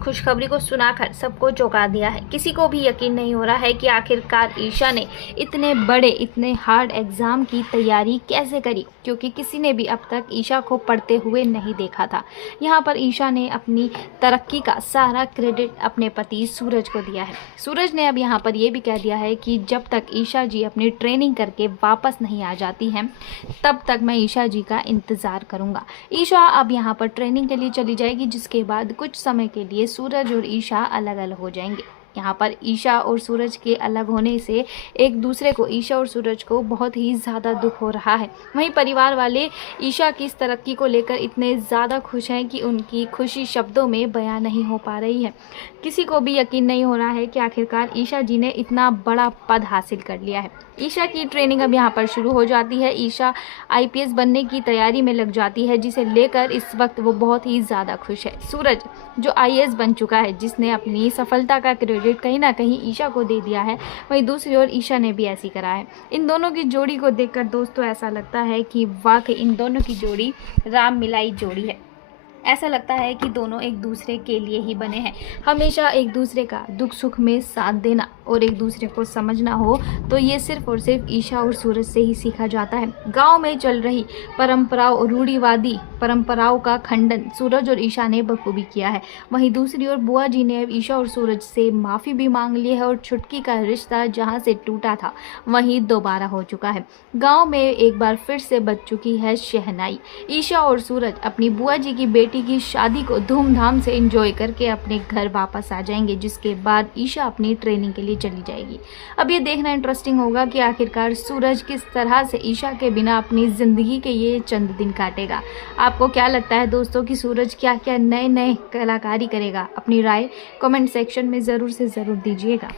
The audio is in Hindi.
खुशखबरी को सुनाकर सबको चौंका दिया है। किसी को भी यकीन नहीं हो रहा है कि आखिरकार ईशा ने इतने बड़े, इतने हार्ड एग्ज़ाम की तैयारी कैसे करी, क्योंकि किसी ने भी अब तक ईशा को पढ़ते हुए नहीं देखा था। यहाँ पर ईशा ने अपनी तरक्की का सारा क्रेडिट अपने पति सूरज को दिया है। सूरज ने अब यहाँ पर ये भी कह दिया है कि जब तक ईशा जी अपनी ट्रेनिंग करके वापस नहीं आ जाती हैं, तब तक मैं ईशा जी का इंतज़ार करूँगा। ईशा अब यहाँ पर ट्रेनिंग के लिए चली जाएगी, जिसके बाद कुछ समय के लिए सूरज और ईशा अलग अलग हो जाएंगे। यहाँ पर ईशा और सूरज के अलग होने से एक दूसरे को, ईशा और सूरज को बहुत ही ज़्यादा दुख हो रहा है। वहीं परिवार वाले ईशा की इस तरक्की को लेकर इतने ज़्यादा खुश हैं कि उनकी खुशी शब्दों में बयां नहीं हो पा रही है। किसी को भी यकीन नहीं हो रहा है कि आखिरकार ईशा जी ने इतना बड़ा पद हासिल कर लिया है। ईशा की ट्रेनिंग अब यहाँ पर शुरू हो जाती है। ईशा आईपीएस बनने की तैयारी में लग जाती है, जिसे लेकर इस वक्त वो बहुत ही ज़्यादा खुश है। सूरज जो आईएएस बन चुका है, जिसने अपनी सफलता का क्रेडिट कहीं ना कहीं ईशा को दे दिया है, वहीं दूसरी ओर ईशा ने भी ऐसी करा है। इन दोनों की जोड़ी को देखकर दोस्तों ऐसा लगता है कि वाकई इन दोनों की जोड़ी राम मिलाई जोड़ी है। ऐसा लगता है कि दोनों एक दूसरे के लिए ही बने हैं। हमेशा एक दूसरे का दुख सुख में साथ देना और एक दूसरे को समझना हो तो ये सिर्फ और सिर्फ ईशा और सूरज से ही सीखा जाता है। गांव में चल रही परंपराओं और रूढ़िवादी परंपराओं का खंडन सूरज और ईशा ने बखूबी किया है। वहीं दूसरी ओर बुआ जी ने अब ईशा और सूरज से माफ़ी भी मांग ली है और छुटकी का रिश्ता जहाँ से टूटा था वहीं दोबारा हो चुका है। गाँव में एक बार फिर से बज चुकी है शहनाई। ईशा और सूरज अपनी बुआ जी की बेटी की शादी को धूमधाम से एंजॉय करके अपने घर वापस आ जाएंगे, जिसके बाद ईशा अपनी ट्रेनिंग के लिए चली जाएगी। अब ये देखना इंटरेस्टिंग होगा कि आखिरकार सूरज किस तरह से ईशा के बिना अपनी ज़िंदगी के ये चंद दिन काटेगा। आपको क्या लगता है दोस्तों कि सूरज क्या क्या नए नए कलाकारी करेगा? अपनी राय कमेंट सेक्शन में ज़रूर से ज़रूर दीजिएगा।